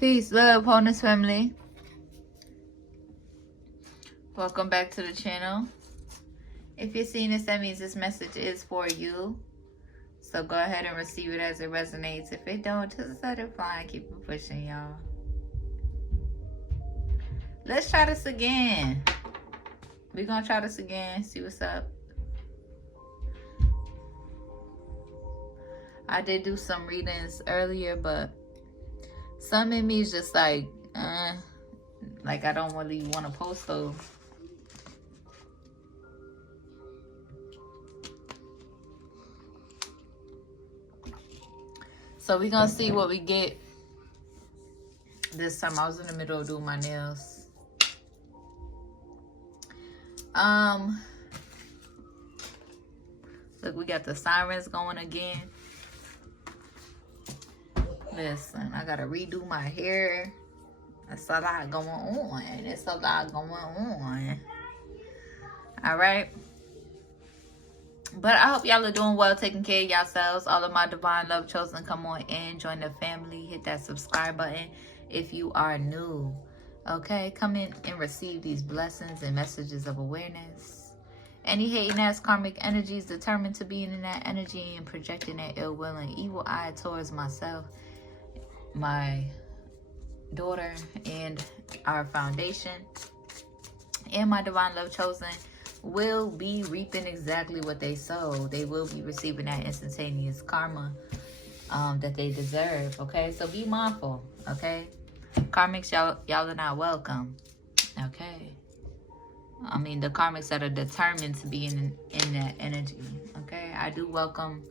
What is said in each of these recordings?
Peace, love, wholeness, family. Welcome back to the channel. If you're seeing this, that means this message is for you. So go ahead and receive it as it resonates. If it don't, just let it fly and keep it pushing, y'all. Let's try this again. We're going to try this again. See what's up. I did do some readings earlier, but some in me is just like I don't really want to post those. So we're going to see what we get this time. I was in the middle of doing my nails. Look, we got the sirens going again. Listen, I got to redo my hair. There's a lot going on. There's a lot going on. All right. But I hope y'all are doing well, taking care of yourselves. All of my divine love chosen, come on in, join the family, hit that subscribe button if you are new. Okay, come in and receive these blessings and messages of awareness. Any hating ass karmic energies determined to be in that energy and projecting that ill will and evil eye towards myself, my daughter, and our foundation, and my divine love chosen will be reaping exactly what they sow. They will be receiving that instantaneous karma that they deserve. Okay, so be mindful. Okay, karmics, y'all are not welcome. Okay, I mean the karmics that are determined to be in that energy. Okay, I do welcome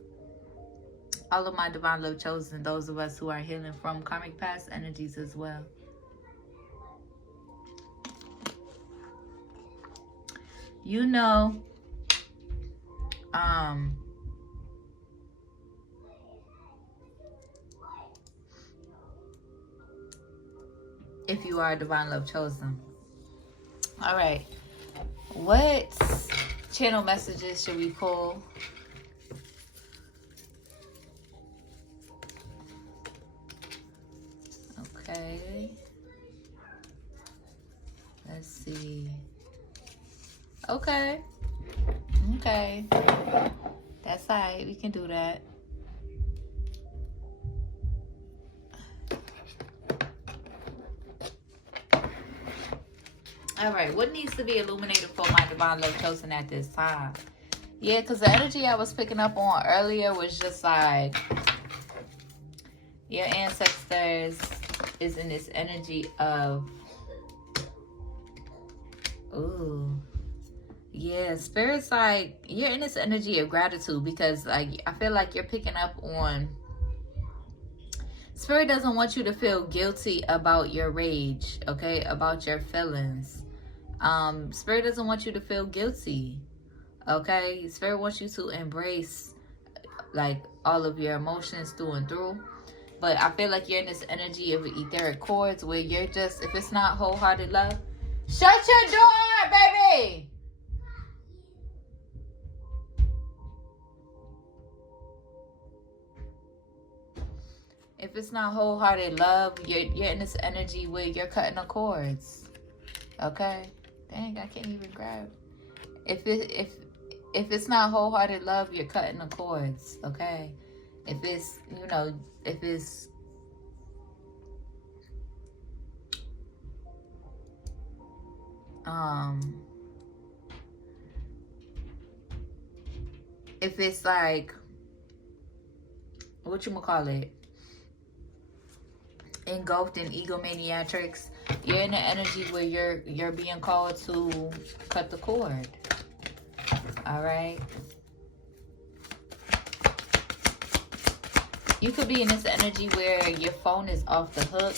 all of my divine love chosen, those of us who are healing from karmic past energies as well. You know, if you are divine love chosen. All right, what channel messages should we pull? Okay, let's see. Okay, that's all right. We can do that. All right, what needs to be illuminated for my divine love chosen at this time? Yeah, because the energy I was picking up on earlier was just like your ancestors is in this energy of, ooh, yeah, spirit's like, you're in this energy of gratitude because like I feel like you're picking up on, spirit doesn't want you to feel guilty about your rage, okay, about your feelings. Spirit doesn't want you to feel guilty, okay? Spirit wants you to embrace like all of your emotions through and through. But I feel like you're in this energy of etheric chords where you're just, if it's not wholehearted love, shut your door, baby. If it's not wholehearted love, you're in this energy where you're cutting the cords. Okay? Dang, I can't even grab. If it's not wholehearted love, you're cutting the cords. Okay? If it's, you know, if it's like, whatchamacallit, engulfed in egomaniatrics, you're in the energy where you're being called to cut the cord. All right, you could be in this energy where your phone is off the hook.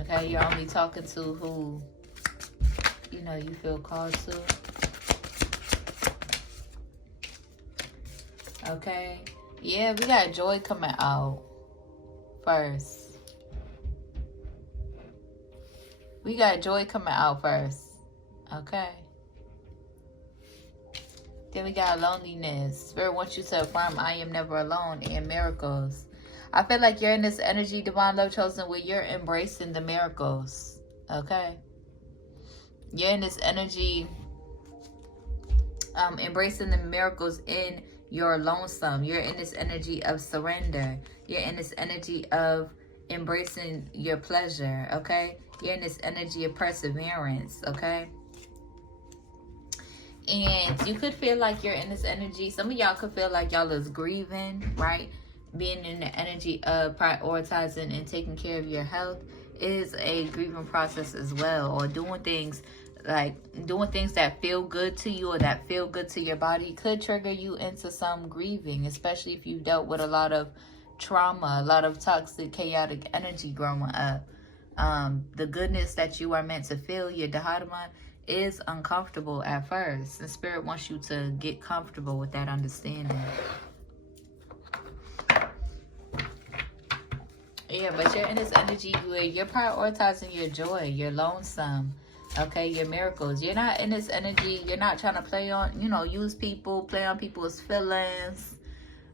Okay, you're only talking to who you know you feel called to. Okay, yeah, we got joy coming out first. We got joy coming out first. Okay. Then we got loneliness. Spirit wants you to affirm, I am never alone, and miracles. I feel like you're in this energy, divine love chosen, where you're embracing the miracles. Okay? You're in this energy, embracing the miracles in your lonesome. You're in this energy of surrender. You're in this energy of embracing your pleasure. Okay? You're in this energy of perseverance. Okay? And you could feel like you're in this energy. Some of y'all could feel like y'all is grieving, right? Being in the energy of prioritizing and taking care of your health is a grieving process as well. Or doing things that feel good to you or that feel good to your body could trigger you into some grieving, especially if you dealt with a lot of trauma, a lot of toxic, chaotic energy growing up. The goodness that you are meant to feel, your Dharma, is uncomfortable at first. And Spirit wants you to get comfortable with that understanding. Yeah, but you're in this energy where you're prioritizing your joy, your lonesome, okay, your miracles. You're not in this energy. You're not trying to play on, use people, play on people's feelings,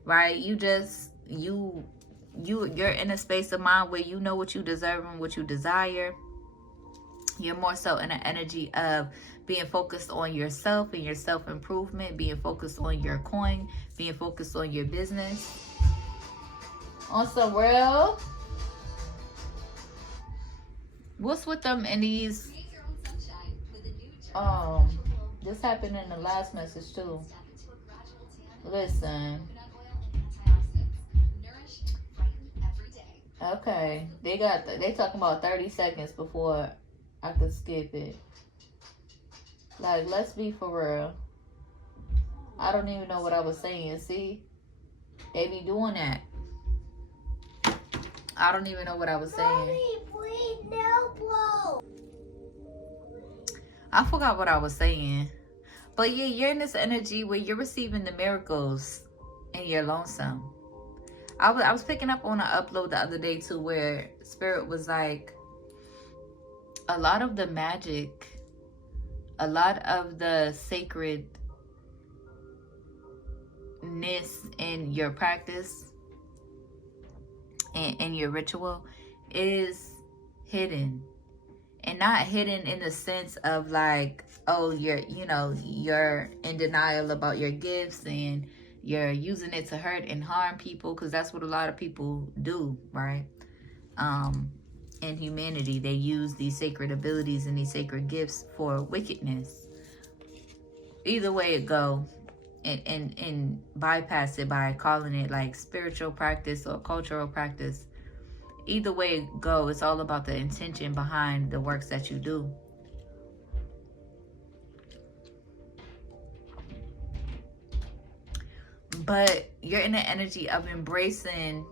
right? You're in a space of mind where you know what you deserve and what you desire. You're more so in an energy of being focused on yourself and your self-improvement, being focused on your coin, being focused on your business. On some real, what's with them in these, this happened in the last message too. Listen. Okay. They talking about 30 seconds before I could skip it. Like, let's be for real. I don't even know what I was saying. See? They be doing that. I don't even know what I was saying. Mommy, please, no, I forgot what I was saying. But yeah, you're in this energy where you're receiving the miracles and you're lonesome. I was picking up on an upload the other day too, where Spirit was like, a lot of the magic, a lot of the sacredness in your practice and your ritual is hidden. And not hidden in the sense of like, oh, you're in denial about your gifts and you're using it to hurt and harm people, because that's what a lot of people do, right? In humanity, they use these sacred abilities and these sacred gifts for wickedness. Either way it go, and bypass it by calling it like spiritual practice or cultural practice. Either way it go, it's all about the intention behind the works that you do. But you're in the energy of embracing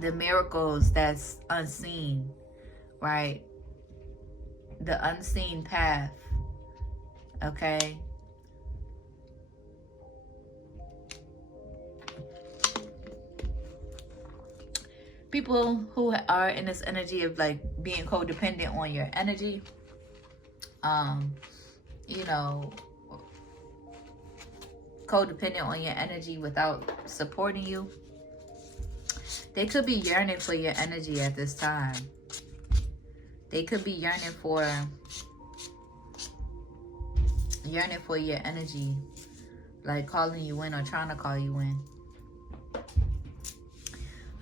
the miracles that's unseen, right? The unseen path, okay? People who are in this energy of like being codependent on your energy, codependent on your energy without supporting you, they could be yearning for your energy at this time. They could be yearning for your energy, like calling you in or trying to call you in.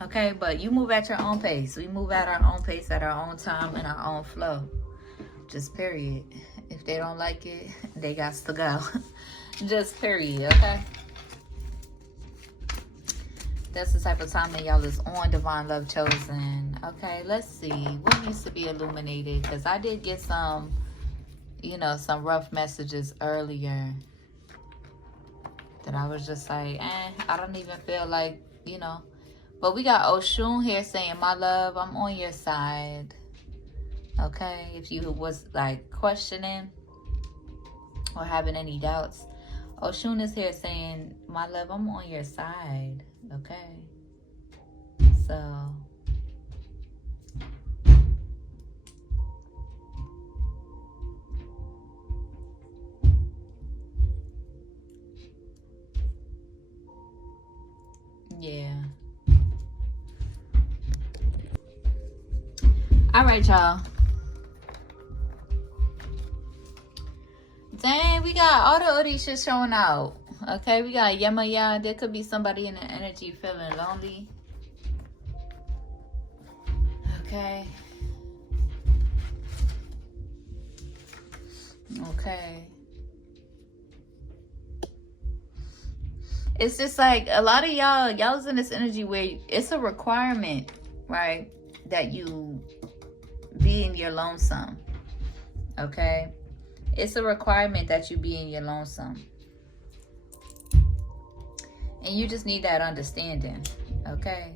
Okay, but you move at your own pace. We move at our own pace, at our own time, and our own flow. Just period. If they don't like it, they got to go. Just period, okay? That's the type of time that y'all is on, Divine Love Chosen. Okay, let's see. What needs to be illuminated? Because I did get some, some rough messages earlier that I was just like, I don't even feel like, But we got Oshun here saying, my love, I'm on your side. Okay, if you was like questioning or having any doubts, Oshun is here saying, my love, I'm on your side. Okay, so yeah. All right, y'all. Dang, we got all the Orishas showing out. Okay, we got Yemaya. There could be somebody in the energy feeling lonely. Okay. Okay. It's just like a lot of y'all's in this energy where it's a requirement, right? That you be in your lonesome. Okay. It's a requirement that you be in your lonesome. And you just need that understanding. Okay.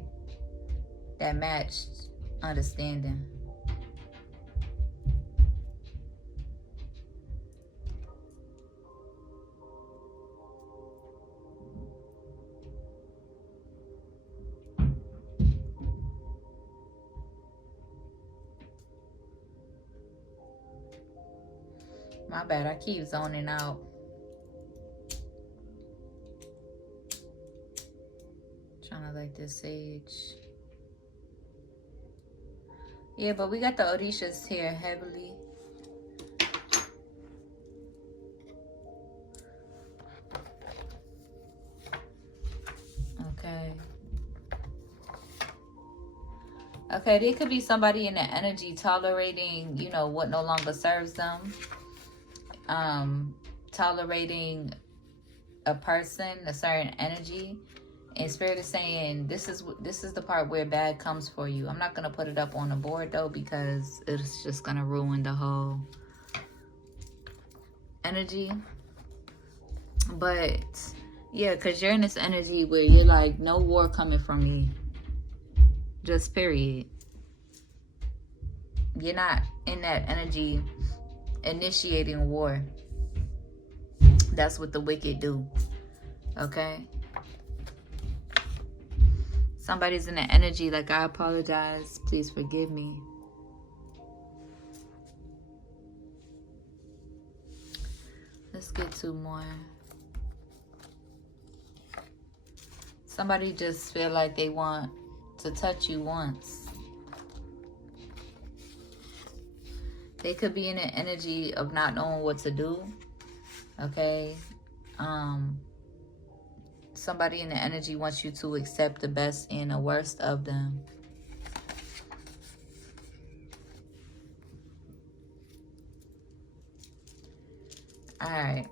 That matched understanding. My bad, I keep zoning out. Trying to like this sage. Yeah, but we got the Orishas here heavily. Okay. Okay, there could be somebody in the energy tolerating, you know, what no longer serves them. Tolerating a person, a certain energy. And Spirit is saying this is the part where bad comes for you. I'm not gonna put it up on the board though, because it's just gonna ruin the whole energy. But yeah, because you're in this energy where you're like, no war coming from me. Just period. You're not in that energy initiating war. That's what the wicked do. Okay? Somebody's in the energy like, I apologize. Please forgive me. Let's get two more. Somebody just feel like they want to touch you once. They could be in an energy of not knowing what to do. Okay? Somebody in the energy wants you to accept the best and the worst of them. All right.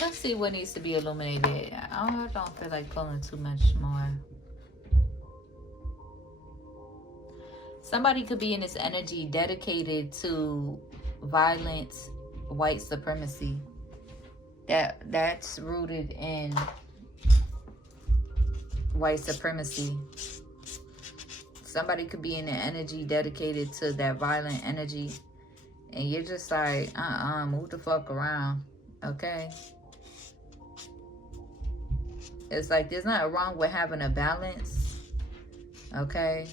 Let's see what needs to be illuminated. I don't feel like pulling too much more. Somebody could be in this energy dedicated to violent white supremacy. That's rooted in white supremacy. Somebody could be in the energy dedicated to that violent energy, and you're just like, move the fuck around. Okay? It's like there's nothing wrong with having a balance. Okay?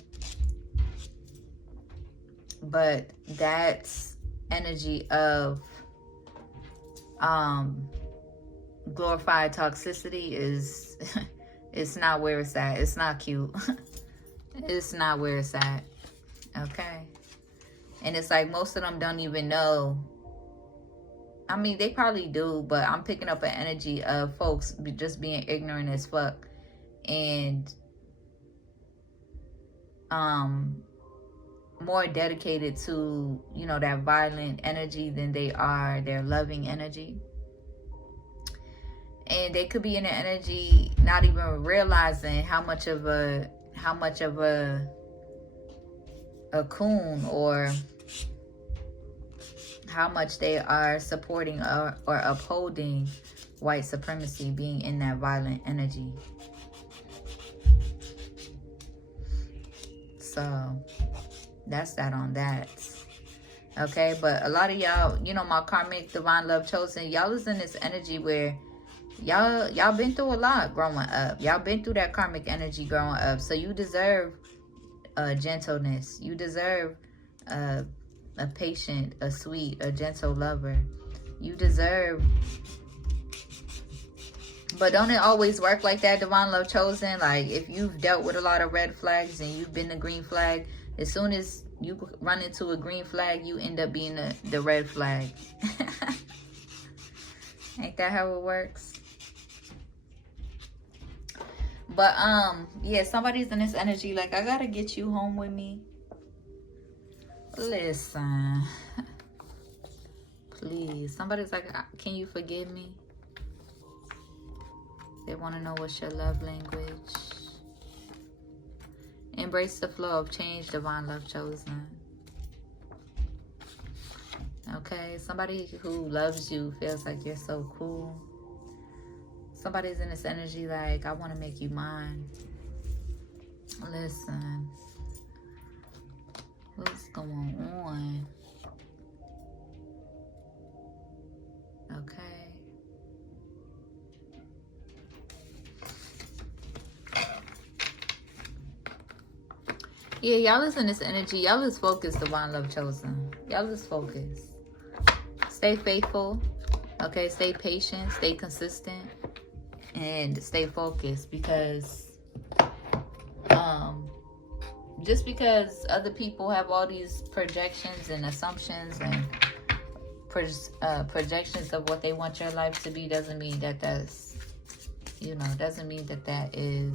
But that's energy of glorified toxicity is it's not where it's at. It's not cute. It's not where it's at. Okay? And it's like most of them don't even know. I mean, they probably do, but I'm picking up an energy of folks just being ignorant as fuck. And more dedicated to, you know, that violent energy than they are their loving energy. And they could be in the energy not even realizing how much of a coon, or how much they are supporting or upholding white supremacy, being in that violent energy. So that's that on that. Okay, but a lot of y'all, you know, my karmic divine love chosen, y'all is in this energy where y'all been through a lot growing up. Y'all been through that karmic energy growing up. So you deserve gentleness. You deserve a patient, a sweet, a gentle lover. You deserve But don't it always work like that, Divine Love Chosen? Like, if you've dealt with a lot of red flags and you've been the green flag, as soon as you run into a green flag, you end up being the red flag. Ain't that how it works? But, yeah, somebody's in this energy like, I gotta get you home with me. Listen. Please. Somebody's like, can you forgive me? They want to know what's your love language. Embrace the flow of change, Divine Love Chosen. Okay, somebody who loves you feels like you're so cool. Somebody's in this energy like, I want to make you mine. Listen. What's going on? Okay. Yeah, y'all is in this energy. Y'all is focused, Divine Love Chosen. Y'all is focused. Stay faithful. Okay, stay patient. Stay consistent. And stay focused. Because just because other people have all these projections and assumptions and projections of what they want your life to be, doesn't mean that that's, you know, doesn't mean that that is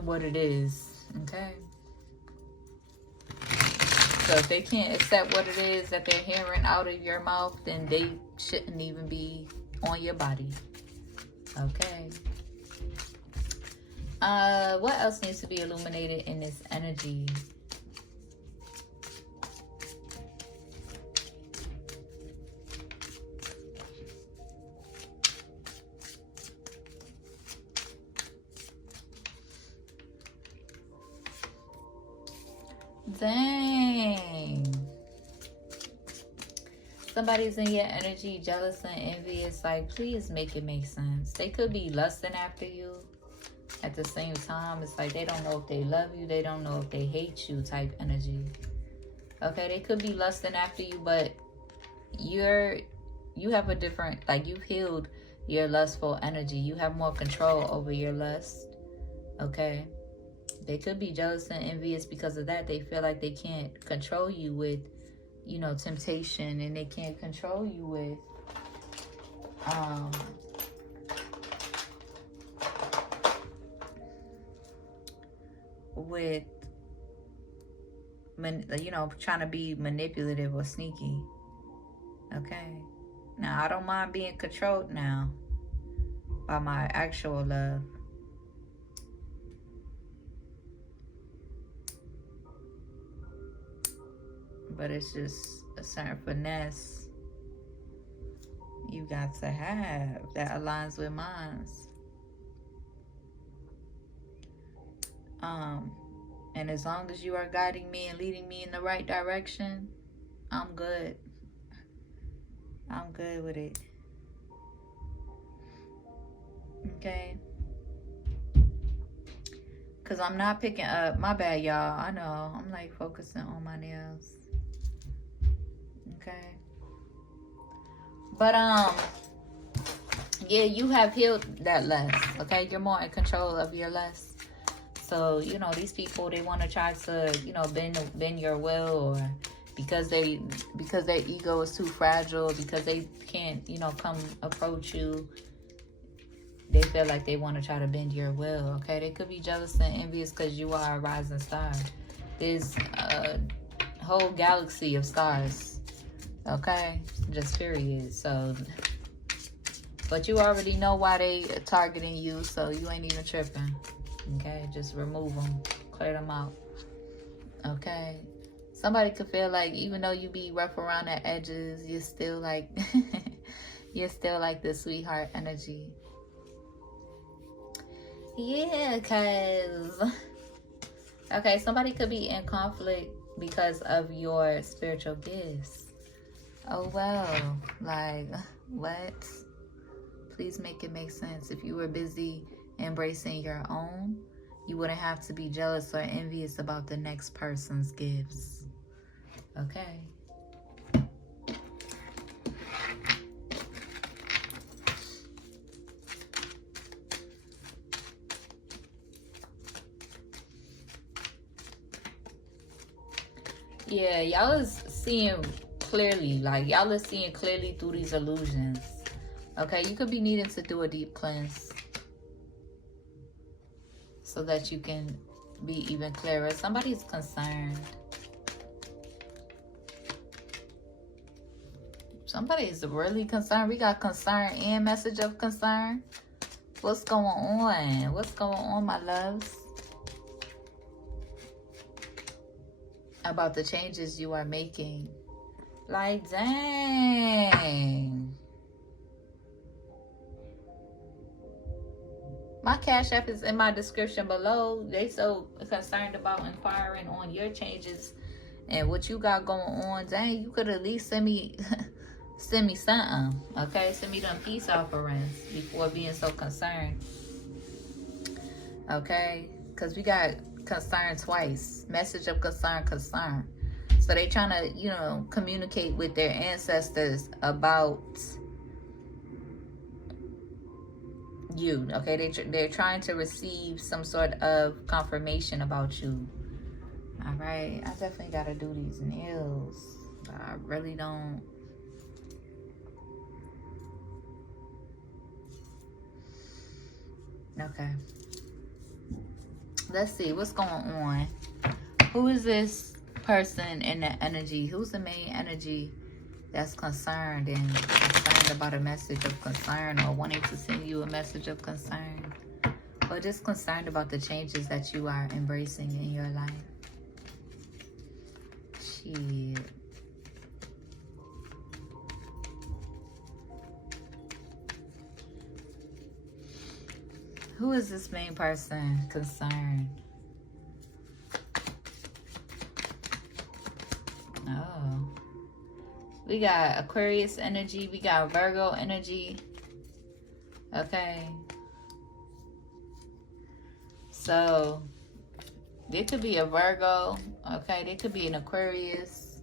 what it is. Okay, so if they can't accept what it is that they're hearing out of your mouth, then they shouldn't even be on your body. Okay. What else needs to be illuminated in this energy? Dang. Somebody's in your energy, jealous and envious. Like, please make it make sense. They could be lusting after you. At the same time, it's like they don't know if they love you. They don't know if they hate you type energy. Okay, they could be lusting after you, but you have a different, like, you've healed your lustful energy. You have more control over your lust. Okay. They could be jealous and envious because of that. They feel like they can't control you with, you know, temptation, and they can't control you with you know, trying to be manipulative or sneaky. Okay. Now, I don't mind being controlled now by my actual love. But it's just a certain finesse you got to have that aligns with mine. And as long as you are guiding me and leading me in the right direction, I'm good. I'm good with it. Okay. Because I'm not picking up. My bad, y'all. I know. I'm like focusing on my nails. Okay. But, yeah, you have healed that lust. Okay. You're more in control of your lust. So, you know, these people, they want to try to, you know, bend your will, or because their ego is too fragile, because they can't, you know, come approach you. They feel like they want to try to bend your will. Okay, they could be jealous and envious because you are a rising star. There's a whole galaxy of stars. Okay, just period. So, but you already know why they are targeting you, so you ain't even tripping. Okay, just remove them, clear them out. Okay, somebody could feel like even though you be rough around the edges, you're still like you're still like the sweetheart energy. Yeah, cause okay, somebody could be in conflict because of your spiritual gifts. Oh well, like what? Please make it make sense. If you were busy embracing your own, you wouldn't have to be jealous or envious about the next person's gifts. Okay. Yeah, y'all is seeing clearly. Like, y'all is seeing clearly through these illusions. Okay, you could be needing to do a deep cleanse so that you can be even clearer. Somebody's concerned. Somebody is really concerned. We got concern and message of concern. What's going on? What's going on, my loves? About the changes you are making. Like, dang. My Cash App is in my description below. They so concerned about inquiring on your changes and what you got going on. Dang, you could at least send me send me something. Okay, send me them peace offerings before being so concerned. Okay, because we got concern twice. Message of concern, concern. So they trying to, you know, communicate with their ancestors about you. Okay, they're trying to receive some sort of confirmation about you. All right, I definitely gotta do these nails. I really don't. Okay, let's see what's going on. Who is this person in the energy? Who's the main energy that's concerned and concerned about a message of concern, or wanting to send you a message of concern, or just concerned about the changes that you are embracing in your life? Shit. Who is this main person concerned? Oh. We got Aquarius energy. We got Virgo energy. Okay. So, there could be a Virgo. Okay. There could be an Aquarius.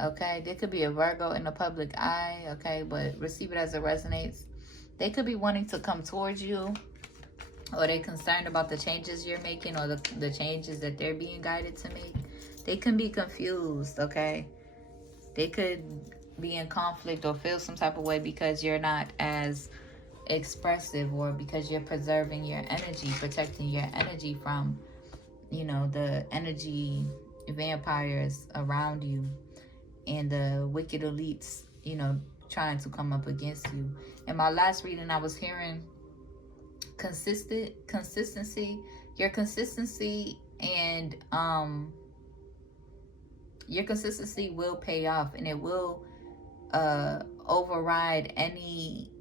Okay. There could be a Virgo in the public eye. Okay. But receive it as it resonates. They could be wanting to come towards you. Or they're concerned about the changes you're making, or the changes that they're being guided to make. They can be confused, okay? They could be in conflict or feel some type of way because you're not as expressive, or because you're preserving your energy, protecting your energy from, you know, the energy vampires around you and the wicked elites, you know, trying to come up against you. In my last reading, I was hearing consistency, your consistency, and your consistency will pay off, and it will override any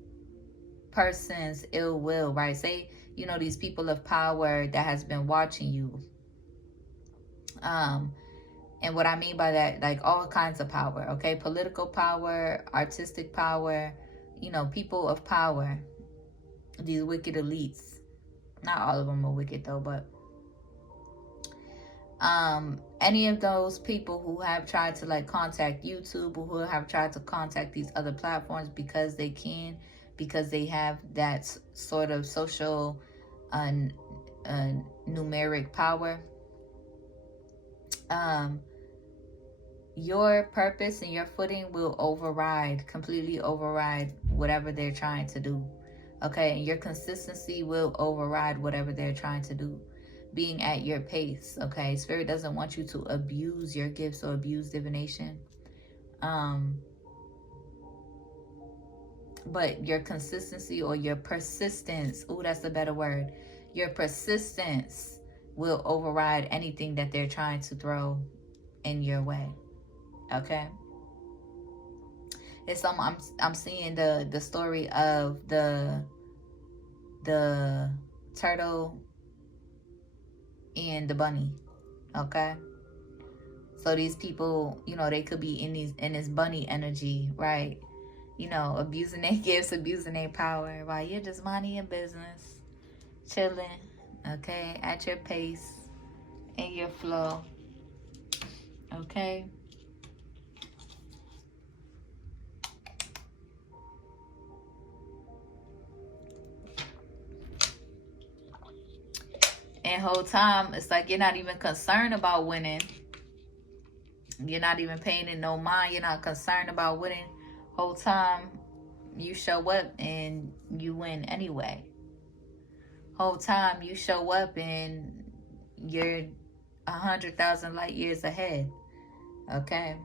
person's ill will, right? Say, you know, these people of power that has been watching you, and what I mean by that, like all kinds of power, okay? Political power, artistic power, you know, people of power, these wicked elites. Not all of them are wicked though, but any of those people who have tried to like contact YouTube, or who have tried to contact these other platforms because they can, because they have that sort of social numeric power, your purpose and your footing will completely override whatever they're trying to do. Okay, and your consistency will override whatever they're trying to do. Being at your pace, okay? Spirit doesn't want you to abuse your gifts or abuse divination. But your consistency or your persistence, ooh, that's a better word. Your persistence will override anything that they're trying to throw in your way, okay? It's I'm seeing the story of the turtle and the bunny, okay? So these people, you know, they could be in this bunny energy, right? You know, abusing their gifts, abusing their power, while you're just minding your business, chilling, okay, at your pace, in your flow, okay? And whole time, it's like you're not even concerned about winning. You're not even paying it no mind. You're not concerned about winning. Whole time you show up and you win anyway. Whole time you show up and you're 100,000 light years ahead. Okay?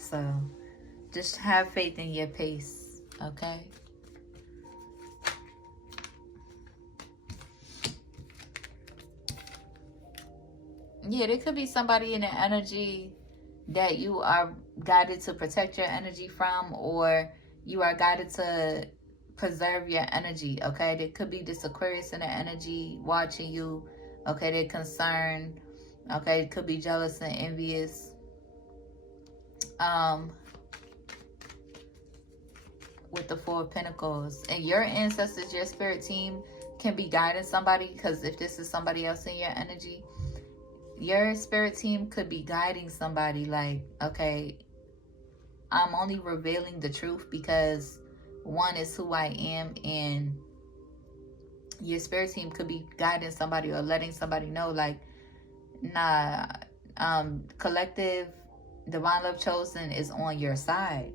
So just have faith in your pace. Okay? Yeah, there could be somebody in the energy that you are guided to protect your energy from, or you are guided to preserve your energy. Okay, there could be this Aquarius in the energy watching you. Okay, they're concerned. Okay, it could be jealous and envious. With the Four of Pentacles, and your ancestors, your spirit team can be guiding somebody, because if this is somebody else in your energy, your spirit team could be guiding somebody like, okay, I'm only revealing the truth because one is who I am, and your spirit team could be guiding somebody or letting somebody know like, nah, collective divine love chosen is on your side.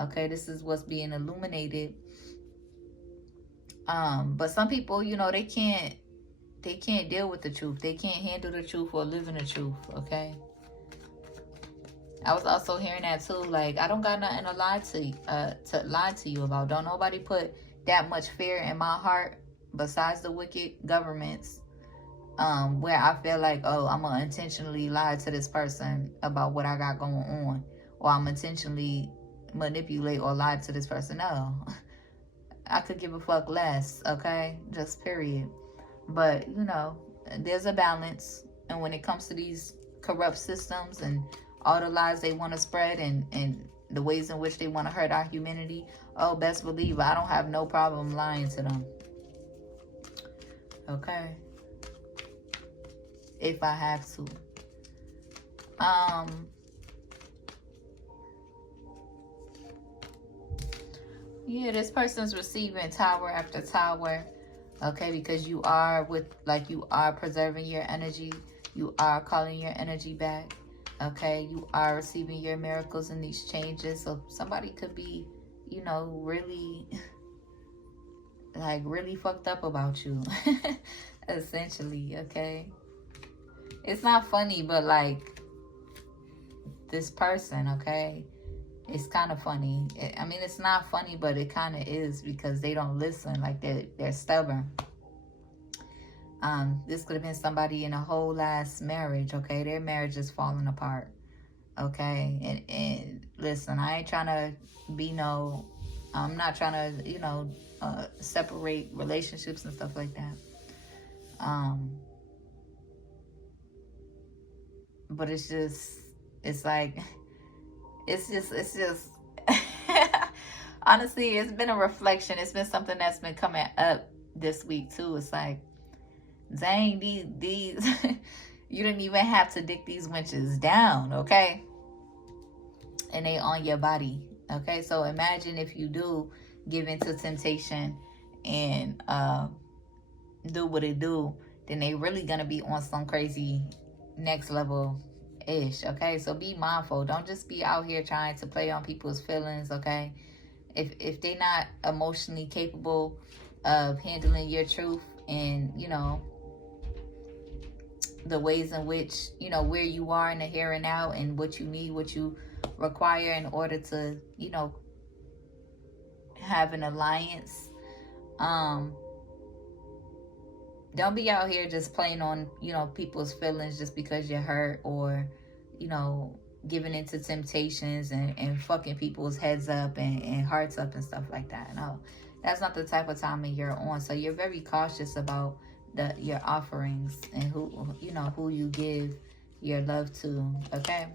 Okay, this is what's being illuminated. But some people, you know, they can't deal with the truth. They can't handle the truth or live in the truth. Okay, I was also hearing that too. Like, I don't got nothing to lie to you about. Don't nobody put that much fear in my heart besides the wicked governments. Where I feel like, oh, I'm gonna intentionally lie to this person about what I got going on, or I'm intentionally manipulate or lie to this person. No, I could give a fuck less. Okay, just period. But you know, there's a balance, and when it comes to these corrupt systems and all the lies they want to spread, and the ways in which they want to hurt our humanity, oh, best believe I don't have no problem lying to them. Okay, if I have to. Yeah, this person's receiving tower after tower. Okay, because you are you are preserving your energy. You are calling your energy back. Okay, you are receiving your miracles in these changes. So somebody could be, you know, really, like, really fucked up about you. Essentially, okay? It's not funny, but like, this person, okay? It's kind of funny. I mean, it's not funny, but it kind of is, because they don't listen. Like, they're stubborn. This could have been somebody in a whole last marriage, okay? Their marriage is falling apart, okay? And listen, I ain't trying to be I'm not trying to, you know, separate relationships and stuff like that. But it's like, it's just honestly, it's been a reflection. It's been something that's been coming up this week too. It's like, dang, these you didn't even have to dick these winches down, okay? And they on your body, okay? So imagine if you do give into temptation and do what it do, then they really gonna be on some crazy next level ish, okay? So be mindful. Don't just be out here trying to play on people's feelings, okay? If they not emotionally capable of handling your truth, and you know, the ways in which, you know, where you are in the here and now, and what you need, what you require in order to, you know, have an alliance, don't be out here just playing on, you know, people's feelings just because you're hurt, or, you know, giving into temptations and fucking people's heads up and hearts up and stuff like that. No, that's not the type of timing you're on. So you're very cautious about your offerings and who you give your love to, okay?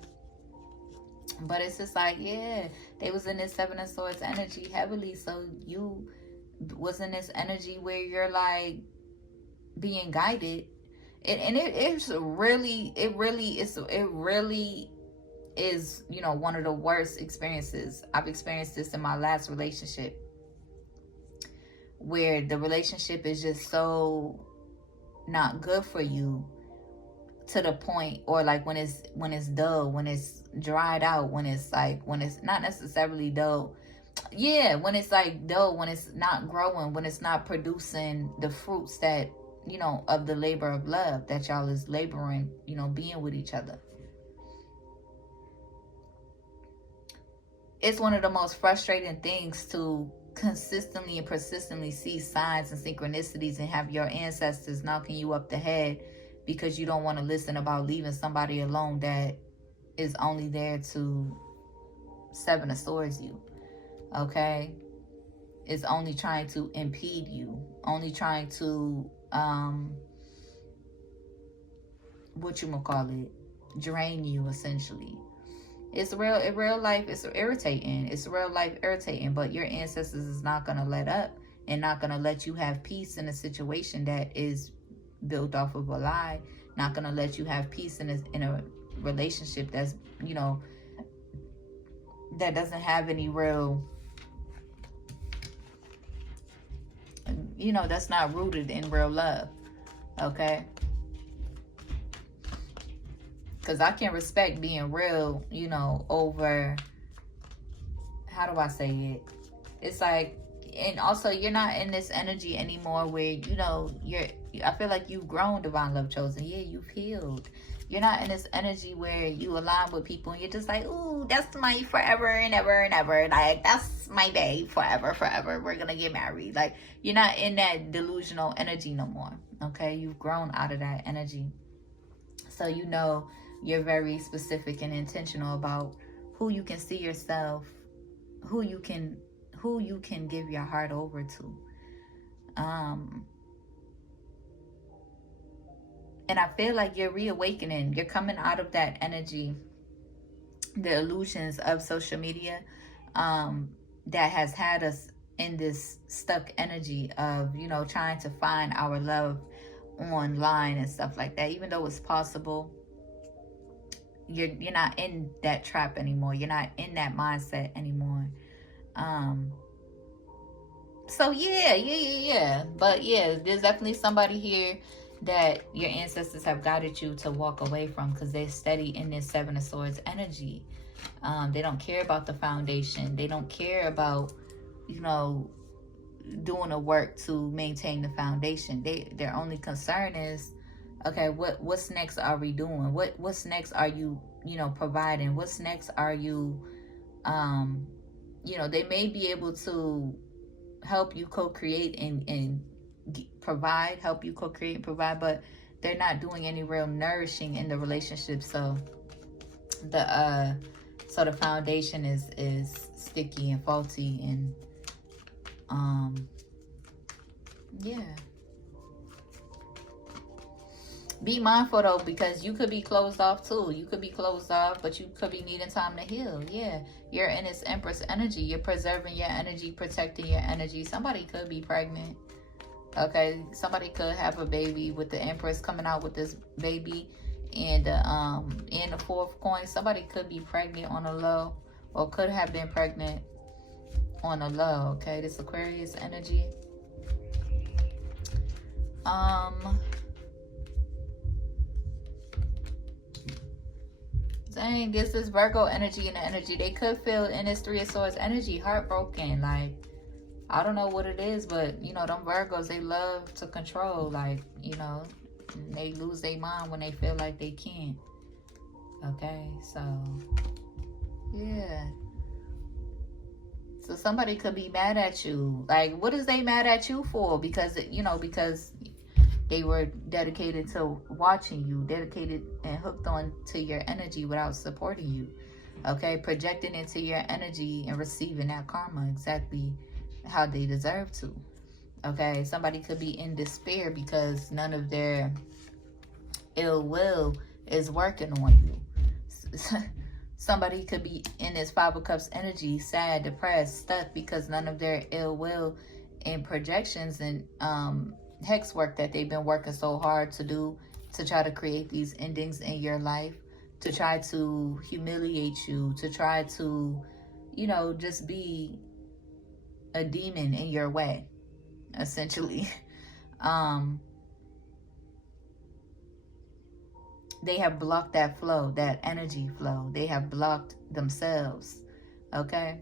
But it's just like, yeah, they was in this Seven of Swords energy heavily, so you was in this energy where you're like being guided, and it really is, you know, one of the worst experiences. I've experienced this in my last relationship, where the relationship is just so not good for you, to the point, or like when it's dull, when it's dried out, when it's not necessarily dull. Yeah, when it's like dull, when it's not growing, when it's not producing the fruits that, of the labor of love that y'all is laboring, being with each other. It's one of the most frustrating things to consistently and persistently see signs and synchronicities and have your ancestors knocking you up the head because you don't want to listen about leaving somebody alone that is only there to Seven of Swords you. Okay? Is only trying to impede you, only trying to drain you, essentially. It's real life, it's real life irritating, but your ancestors is not gonna let up and not gonna let you have peace in a situation that is built off of a lie, not gonna let you have peace in a relationship that's, that doesn't have any real, that's not rooted in real love. Okay? Because I can respect being real, over, how do I say it? It's like, and also you're not in this energy anymore where, I feel like you've grown, Divine Love Chosen. Yeah, you've healed. You're not in this energy where you align with people and you're just like, ooh, that's my forever and ever and ever. Like, that's my babe forever. We're going to get married. Like, you're not in that delusional energy no more. Okay? You've grown out of that energy. So, you're very specific and intentional about who you can see yourself, who you can give your heart over to. And I feel like you're reawakening. You're coming out of that energy, the illusions of social media, that has had us in this stuck energy of, trying to find our love online and stuff like that. Even though it's possible, you're not in that trap anymore. You're not in that mindset anymore. So yeah. But yeah, there's definitely somebody here that your ancestors have guided you to walk away from because they're steady in this Seven of Swords energy. They don't care about the foundation. They don't care about, doing the work to maintain the foundation. Their only concern is, okay, what's next are we doing? What's next are you, providing? What's next are you, they may be able to help you co-create and help you co-create and provide, but they're not doing any real nourishing in the relationship. So the foundation is sticky and faulty, and yeah. Be mindful though, because you could be closed off too. You could be closed off, but you could be needing time to heal. Yeah, you're in this Empress energy. You're preserving your energy, protecting your energy. Somebody could be pregnant. Okay, somebody could have a baby with the Empress coming out with this baby, and in the fourth coin, somebody could be pregnant on a low, or could have been pregnant on a low. Okay, this Aquarius energy. Dang, this is Virgo energy and the energy. They could feel in this Three of Swords energy, heartbroken. Like, I don't know what it is, but, them Virgos, they love to control. Like, they lose their mind when they feel like they can't. Okay, so, yeah. So somebody could be mad at you. Like, what is they mad at you for? Because, because they were dedicated to watching you, dedicated and hooked on to your energy without supporting you. Okay, projecting into your energy and receiving that karma exactly how they deserve to. Okay, somebody could be in despair because none of their ill will is working on you. Somebody could be in this Five of Cups energy, sad, depressed, stuck because none of their ill will and projections and hex work that they've been working so hard to do to try to create these endings in your life, to try to humiliate you, to try to, just be a demon in your way, essentially. they have blocked that flow, that energy flow. They have blocked themselves, okay?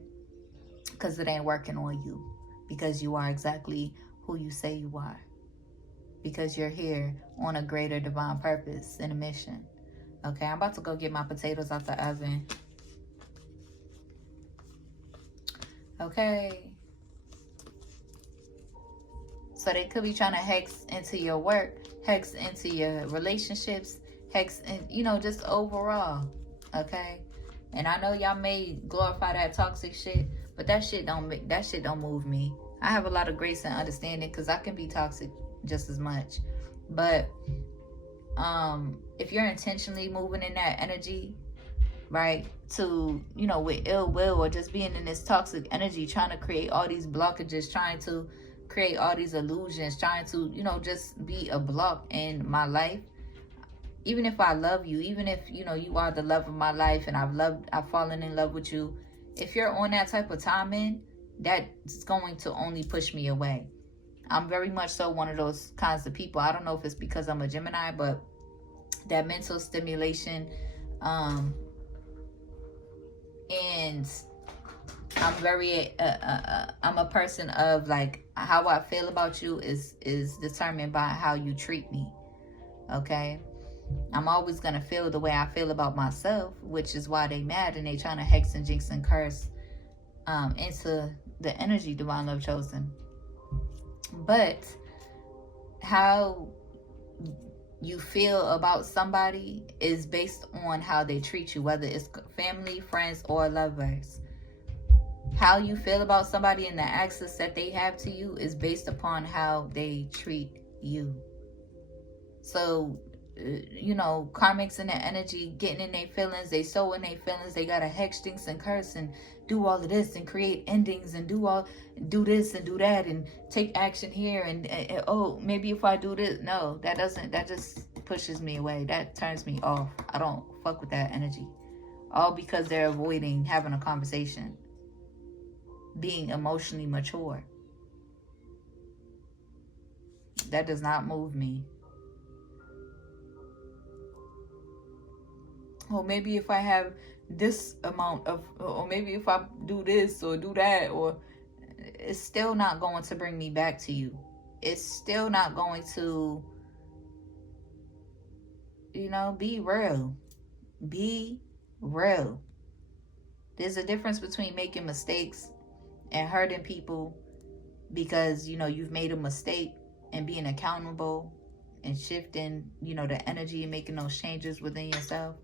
Because it ain't working on you. Because you are exactly who you say you are. Because you're here on a greater divine purpose and a mission. Okay, I'm about to go get my potatoes out the oven. Okay. So they could be trying to hex into your work, hex into your relationships, hex, and you know, just overall. Okay. And I know y'all may glorify that toxic shit, but that shit don't move me. I have a lot of grace and understanding because I can be toxic just as much. But if you're intentionally moving in that energy, right, to, you know, with ill will or just being in this toxic energy, trying to create all these blockages, trying to create all these illusions, trying to, you know, just be a block in my life. Even if I love you, even if, you know, you are the love of my life and I've fallen in love with you, if you're on that type of timing, that's going to only push me away. I'm very much so one of those kinds of people. I don't know if it's because I'm a Gemini, but that mental stimulation, and I'm very I'm a person of, like, how I feel about you is determined by how you treat me. Okay, I'm always gonna feel the way I feel about myself, which is why they mad and they trying to hex and jinx and curse into the energy, divine love chosen. But how you feel about somebody is based on how they treat you, whether it's family, friends, or lovers. How you feel about somebody and the access that they have to you is based upon how they treat you. So, you know, karmics in their energy, getting in their feelings, they sow in their feelings, they gotta hex, jinx, and curse and do all of this and create endings and do this and do that and take action here and oh, maybe if I do this. No, that just pushes me away. That turns me off. I don't fuck with that energy. All because they're avoiding having a conversation, being emotionally mature. That does not move me. Or maybe if I have this amount of, or maybe if I do this or do that, or it's still not going to bring me back to you. It's still not going to, you know, be real. Be real. There's a difference between making mistakes and hurting people because, you know, you've made a mistake, and being accountable and shifting, you know, the energy and making those changes within yourself.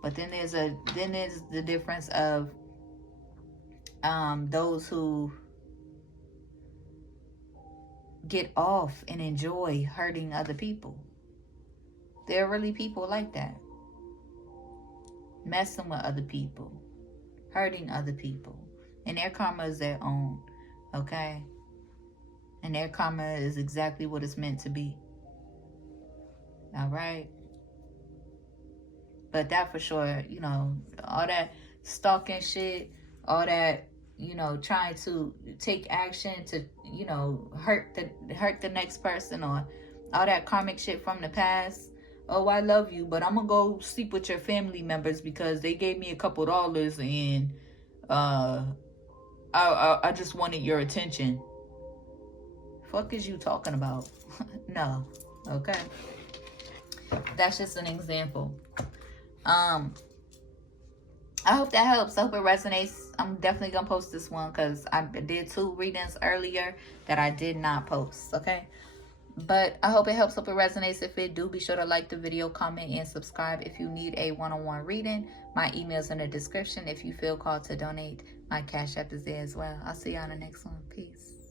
But then there's the difference of those who get off and enjoy hurting other people. There are really people like that. Messing with other people, hurting other people. And their karma is their own, okay? And their karma is exactly what it's meant to be. All right? But that for sure, you know, all that stalking shit, all that, you know, trying to take action to, you know, hurt the next person, or all that karmic shit from the past. Oh, I love you, but I'm gonna go sleep with your family members because they gave me a couple dollars and I just wanted your attention. Fuck is you talking about? No. Okay. That's just an example. I hope that helps. I hope it resonates. I'm definitely gonna post this one because I did 2 readings earlier that I did not post. Okay, but I hope it helps. Hope it resonates. If it do, be sure to like the video, comment, and subscribe. If you need a one-on-one reading, my email's in the description. If you feel called to donate, my Cash App is there as well. I'll see you on the next one. Peace.